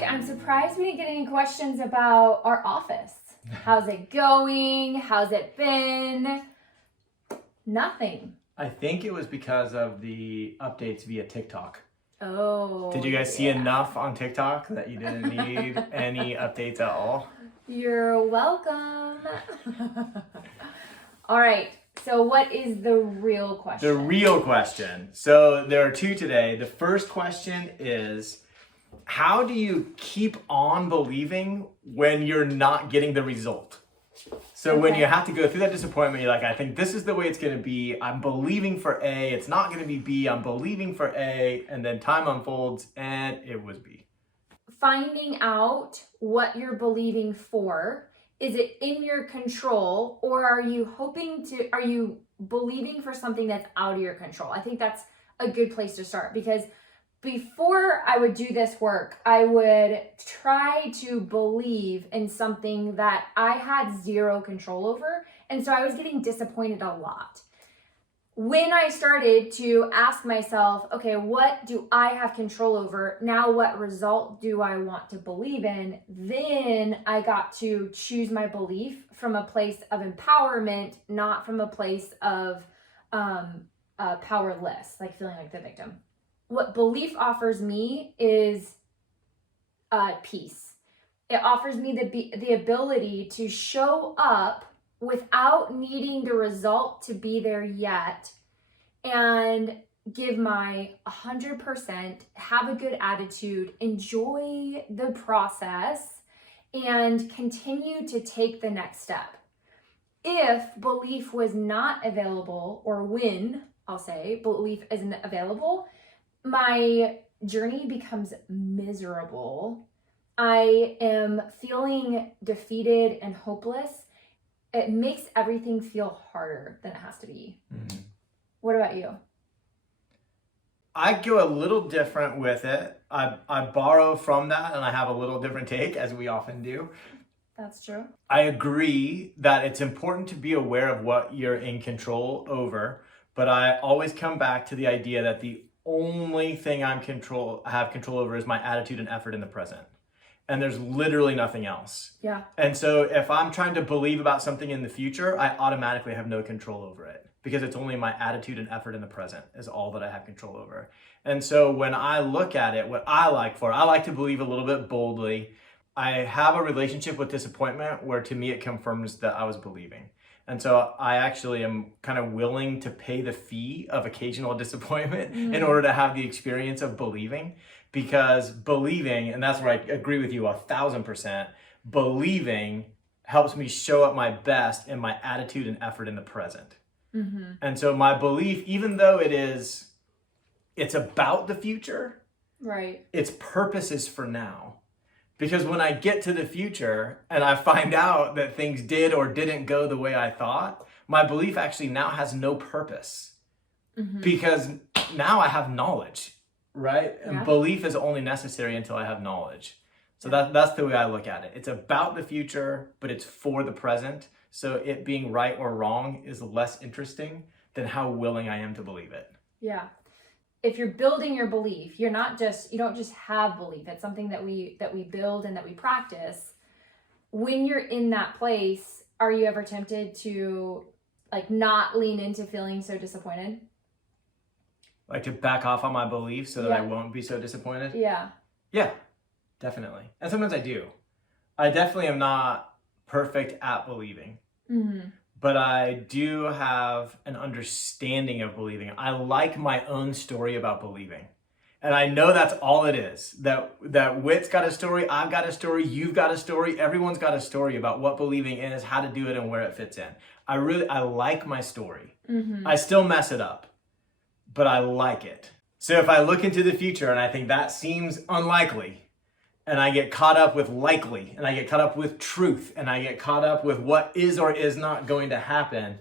Jake, I'm surprised we didn't get any questions about our office. How's it going? How's it been? Nothing. I think it was because of the updates via TikTok. Oh. Did you guys see enough on TikTok that you didn't need any updates at all? You're welcome. All right. So what is the real question? The real question. So there are two today. The first question is, how do you keep on believing when you're not getting the result? So when you have to go through that disappointment, you're like, I think this is the way it's going to be. I'm believing for A. It's not going to be B. I'm believing for A. And then time unfolds and it was B. Finding out what you're believing for. Is it in your control, or are you believing for something that's out of your control? I think that's a good place to start, because before I would do this work, I would try to believe in something that I had zero control over. And so I was getting disappointed a lot. When I started to ask myself, okay, what do I have control over? Now, what result do I want to believe in? Then I got to choose my belief from a place of empowerment, not from a place of powerless, like feeling like the victim. What belief offers me is peace. It offers me the ability to show up without needing the result to be there yet, and give my 100%, have a good attitude, enjoy the process, and continue to take the next step. If belief was not available, or when, I'll say, belief isn't available, my journey becomes miserable. I am feeling defeated and hopeless. It makes everything feel harder than it has to be. Mm-hmm. What about you? I go a little different with it. I borrow from that and I have a little different take, as we often do. That's true. I agree that it's important to be aware of what you're in control over, but I always come back to the idea that the only thing I have control over is my attitude and effort in the present. And there's literally nothing else. Yeah. And so if I'm trying to believe about something in the future, I automatically have no control over it, because it's only my attitude and effort in the present is all that I have control over. And so when I look at it, what I like to believe a little bit boldly. I have a relationship with disappointment where to me it confirms that I was believing. And so I actually am kind of willing to pay the fee of occasional disappointment in order to have the experience of believing. Because believing, and that's where I agree with you 1,000%, believing helps me show up my best in my attitude and effort in the present. Mm-hmm. And so my belief, even though it's about the future, right? Its purpose is for now. Because when I get to the future and I find out that things did or didn't go the way I thought, my belief actually now has no purpose. Mm-hmm. Because now I have knowledge. Right? Yeah. And belief is only necessary until I have knowledge. So that's the way I look at it. It's about the future, but it's for the present. So it being right or wrong is less interesting than how willing I am to believe it. Yeah. If you're building your belief, you don't just have belief. It's something that we build and that we practice. When you're in that place, are you ever tempted to not lean into feeling so disappointed? Like to back off on my beliefs so that I won't be so disappointed? Yeah. Yeah, definitely. And sometimes I do. I definitely am not perfect at believing. Mm-hmm. But I do have an understanding of believing. I like my own story about believing. And I know that's all it is. That Whit's got a story, I've got a story, you've got a story, everyone's got a story about what believing is, how to do it, and where it fits in. I like my story. Mm-hmm. I still mess it up, but I like it. So if I look into the future and I think that seems unlikely, and I get caught up with likely, and I get caught up with truth, and I get caught up with what is or is not going to happen,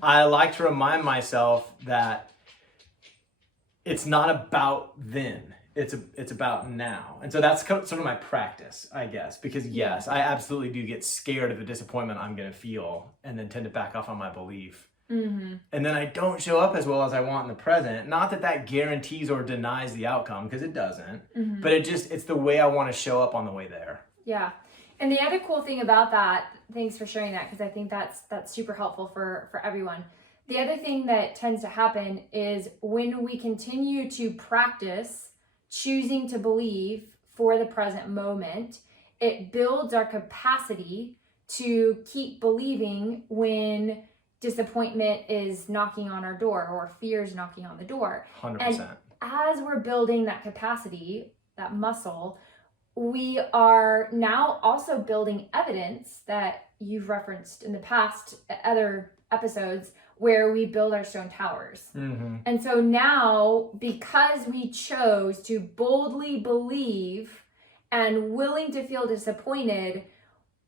I like to remind myself that it's not about then. It's about now. And so that's sort of my practice, I guess, because yes, I absolutely do get scared of the disappointment I'm going to feel and then tend to back off on my belief. And then I don't show up as well as I want in the present. Not that that guarantees or denies the outcome, because it doesn't, but it's the way I want to show up on the way there. Yeah. And the other cool thing about that, thanks for sharing that, because I think that's super helpful for everyone. The other thing that tends to happen is when we continue to practice choosing to believe for the present moment, it builds our capacity to keep believing when disappointment is knocking on our door or fear is knocking on the door. 100%. And as we're building that capacity, that muscle, we are now also building evidence that you've referenced in the past, other episodes, where we build our stone towers. And so now, because we chose to boldly believe and willing to feel disappointed,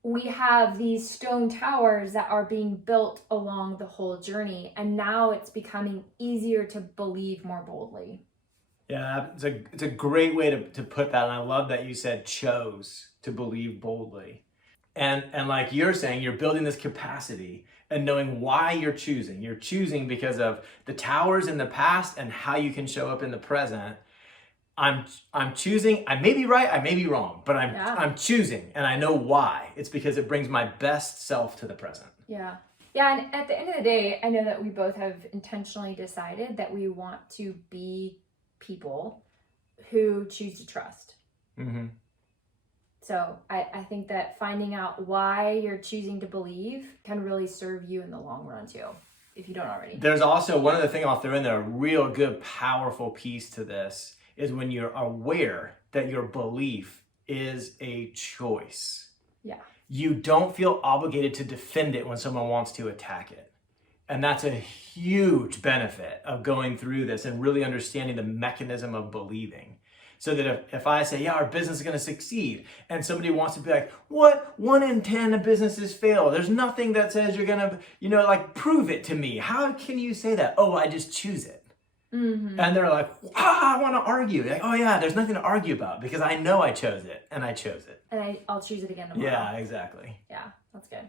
we have these stone towers that are being built along the whole journey. And now it's becoming easier to believe more boldly. Yeah, it's a great way to put that. And I love that you said chose to believe boldly. And like you're saying, you're building this capacity and knowing why you're choosing. You're choosing because of the towers in the past and how you can show up in the present. I'm choosing. I may be right, I may be wrong, but I'm choosing, and I know why. It's because it brings my best self to the present. Yeah. Yeah, and at the end of the day, I know that we both have intentionally decided that we want to be people who choose to trust. So I think that finding out why you're choosing to believe can really serve you in the long run too, if you don't already. There's also one other thing I'll throw in there, a real good, powerful piece to this is when you're aware that your belief is a choice. Yeah. You don't feel obligated to defend it when someone wants to attack it. And that's a huge benefit of going through this and really understanding the mechanism of believing. So that if I say, yeah, our business is going to succeed, and somebody wants to be like, what? 1 in 10 of businesses fail. There's nothing that says you're going to, prove it to me. How can you say that? Oh, I just choose it. And they're like, I want to argue. Like, oh yeah, there's nothing to argue about because I know I chose it, and I chose it. And I'll choose it again tomorrow. Yeah, exactly. Yeah, that's good.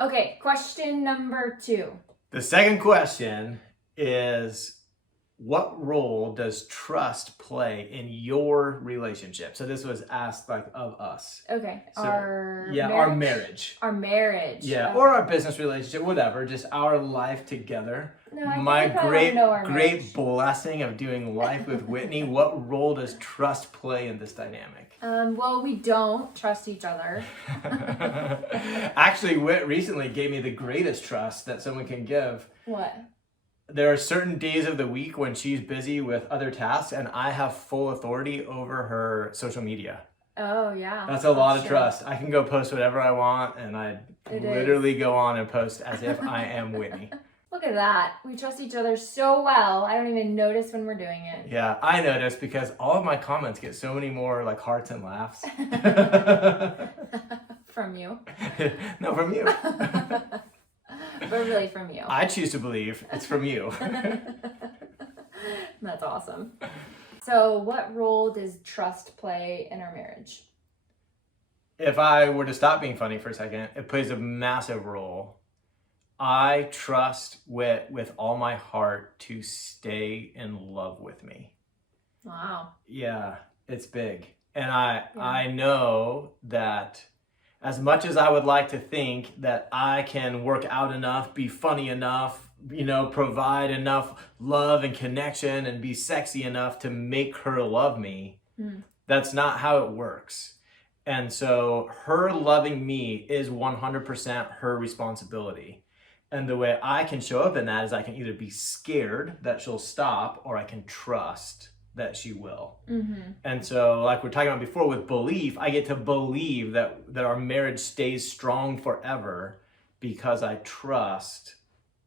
Okay, question number 2. The second question is, what role does trust play in your relationship? So this was asked of us. Okay. So, our marriage. Our marriage. Yeah, okay. Or our business relationship, whatever, just our life together. No, I My think I probably know our great marriage. blessing of doing life with Whitney. What role does trust play in this dynamic? Well, we don't trust each other. Actually, Whit recently gave me the greatest trust that someone can give. What? There are certain days of the week when she's busy with other tasks and I have full authority over her social media. Oh, yeah. That's a lot of trust. I can go post whatever I want and I literally go on and post as if I am Whitney. Look at that. We trust each other so well. I don't even notice when we're doing it. Yeah, I notice because all of my comments get so many more hearts and laughs. From you. No, from you. But really from you. I choose to believe it's from you. That's awesome. So what role does trust play in our marriage? If I were to stop being funny for a second, it plays a massive role. I trust Whit with all my heart to stay in love with me. Wow. Yeah, it's big. And I know that as much as I would like to think that I can work out enough, be funny enough, provide enough love and connection and be sexy enough to make her love me, that's not how it works. And so her loving me is 100% her responsibility. And the way I can show up in that is I can either be scared that she'll stop or I can trust that she will. And so like we're talking about before with belief, I get to believe that our marriage stays strong forever because I trust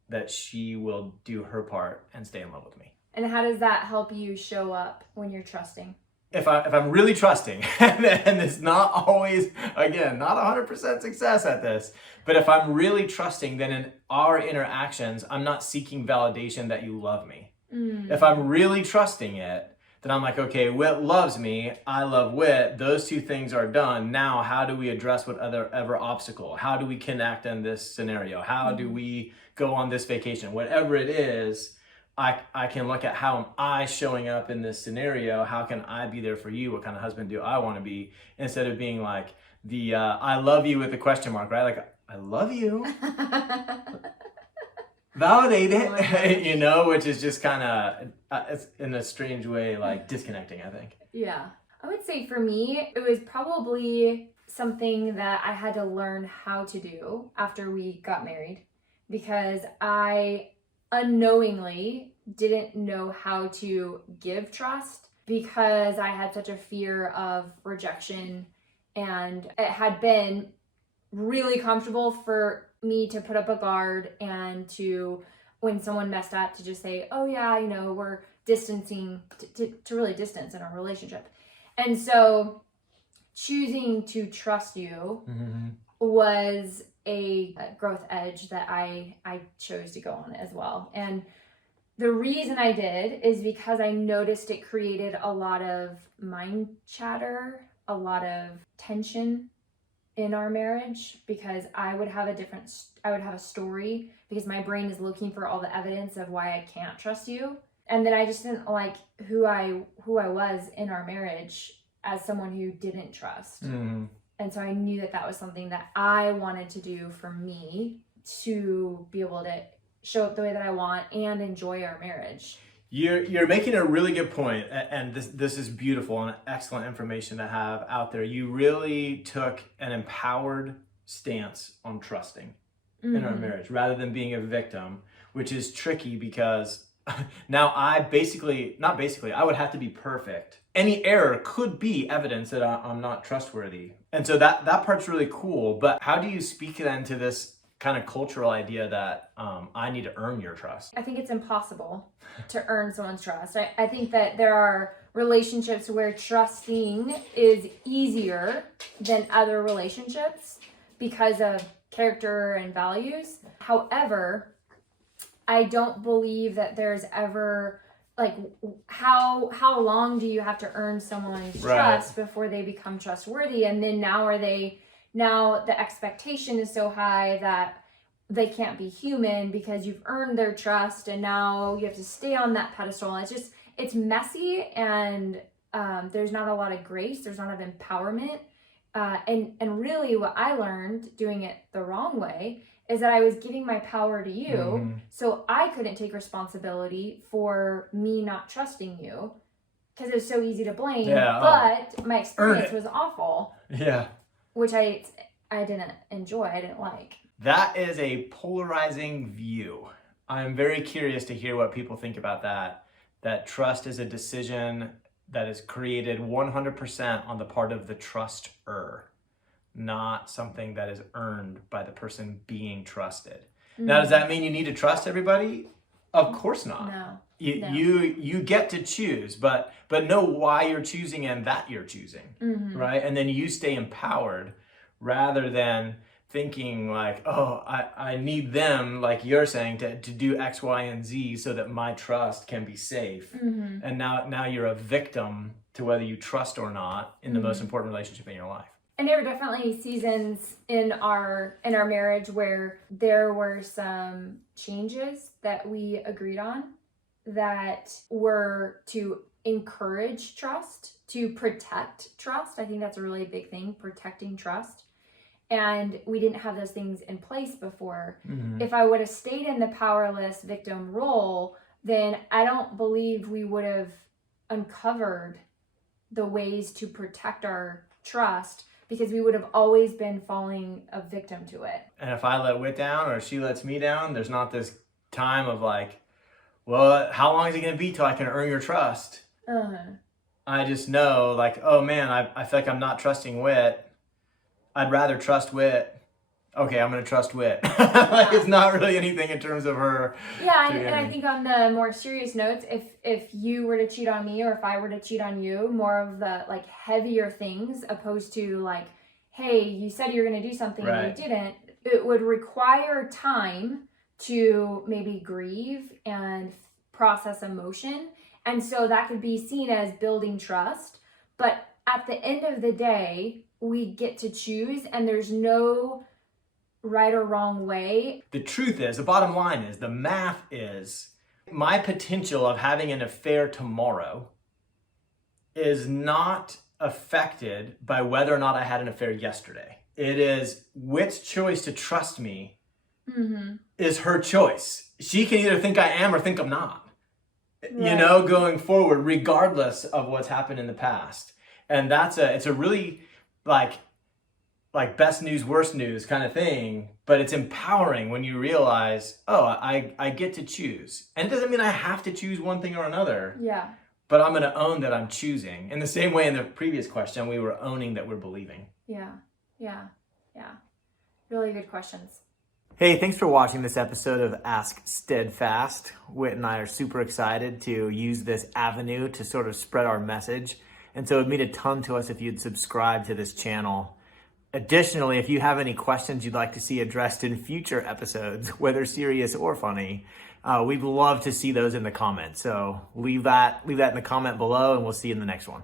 that she will do her part and stay in love with me. And how does that help you show up when you're trusting? If I'm really trusting, and it's not always, again, not 100% success at this, but if I'm really trusting, then in our interactions, I'm not seeking validation that you love me. If I'm really trusting it, then I'm like, okay, Whit loves me, I love Whit, those two things are done. Now, how do we address whatever obstacle? How do we connect in this scenario? How do we go on this vacation? Whatever it is, I can look at how am I showing up in this scenario? How can I be there for you? What kind of husband do I want to be? Instead of being like the I love you with a question mark, right? Like, I love you. Validate it, you know, which is just kind of, it's in a strange way, like disconnecting, I think. Yeah. I would say for me, it was probably something that I had to learn how to do after we got married, because I unknowingly didn't know how to give trust, because I had such a fear of rejection, and it had been really comfortable for me to put up a guard and to, when someone messed up, to just say, oh yeah, you know, we're distancing, to really distance in our relationship. And so choosing to trust you was a growth edge that I chose to go on as well. And the reason I did is because I noticed it created a lot of mind chatter, a lot of tension in our marriage, because I would have a story, because my brain is looking for all the evidence of why I can't trust you. And then I just didn't like who I was in our marriage as someone who didn't trust. And so I knew that was something that I wanted to do for me to be able to show up the way that I want and enjoy our marriage. You're making a really good point, and this is beautiful and excellent information to have out there. You really took an empowered stance on trusting in our marriage rather than being a victim, which is tricky because now I would have to be perfect. Any error could be evidence that I'm not trustworthy. And so that part's really cool. But how do you speak then to this kind of cultural idea that I need to earn your trust? I think it's impossible to earn someone's trust. I think that there are relationships where trusting is easier than other relationships because of character and values. However, I don't believe that there's ever, like, how long do you have to earn someone's trust before they become trustworthy? And then now the expectation is so high that they can't be human because you've earned their trust, and now you have to stay on that pedestal. It's messy, and there's not a lot of grace. There's not enough empowerment. And really what I learned doing it the wrong way is that I was giving my power to you, so I couldn't take responsibility for me not trusting you, because it was so easy to blame. But my experience was awful. Yeah. Which I didn't enjoy. I didn't like. That is a polarizing view. I'm very curious to hear what people think about that. That trust is a decision that is created 100% on the part of the truster, not something that is earned by the person being trusted. Now, does that mean you need to trust everybody? Of course not. No. You get to choose, but know why you're choosing and that you're choosing, right? And then you stay empowered rather than thinking like, oh, I need them, like you're saying, to do X, Y, and Z so that my trust can be safe. And now you're a victim to whether you trust or not in the most important relationship in your life. And there were definitely seasons in our marriage where there were some changes that we agreed on that were to encourage trust, to protect trust. I think that's a really big thing, protecting trust. And we didn't have those things in place before. If I would have stayed in the powerless victim role, then I don't believe we would have uncovered the ways to protect our trust, because we would have always been falling a victim to it. And if I let Whit down or she lets me down, there's not this time of like, well, how long is it going to be till I can earn your trust? I just know, like, oh man, I feel like I'm not trusting Whit. I'd rather trust Whit. Okay, I'm going to trust Whit. Like, it's not really anything in terms of her. Yeah, and I think on the more serious notes, if you were to cheat on me or if I were to cheat on you, more of the like heavier things opposed to like, hey, you said you were going to do something and you didn't, it would require time to maybe grieve and process emotion. And so that could be seen as building trust. But at the end of the day, we get to choose, and there's no right or wrong way. The truth is, the bottom line is, the math is, my potential of having an affair tomorrow is not affected by whether or not I had an affair yesterday. It is Whit's choice to trust me is her choice. She can either think I am or think I'm not. Right. Going forward, regardless of what's happened in the past. And it's a really like best news, worst news kind of thing, but it's empowering when you realize, oh, I get to choose. And it doesn't mean I have to choose one thing or another. Yeah. But I'm going to own that I'm choosing. In the same way in the previous question, we were owning that we're believing. Yeah. Really good questions. Hey, thanks for watching this episode of Ask Steadfast. Whit and I are super excited to use this avenue to sort of spread our message. And so it would mean a ton to us if you'd subscribe to this channel. Additionally, if you have any questions you'd like to see addressed in future episodes, whether serious or funny, we'd love to see those in the comments. So leave that in the comment below, and we'll see you in the next one.